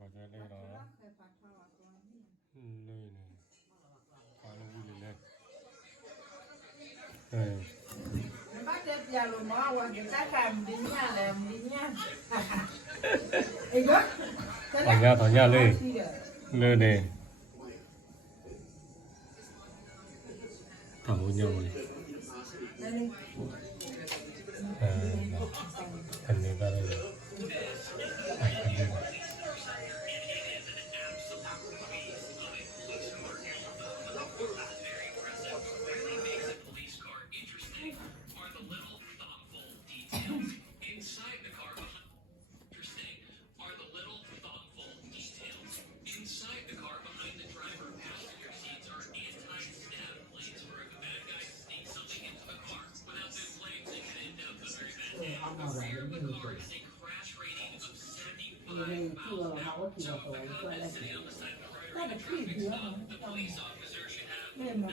có chơi đây đó. Nơi này khá là vui lên. Đây. Bắt được giờ rồi mà qua cái cá làm đi nha Thỏ nha lên. Lên này. Thỏ nhau này. Thần này ra đây rồi. Lên mà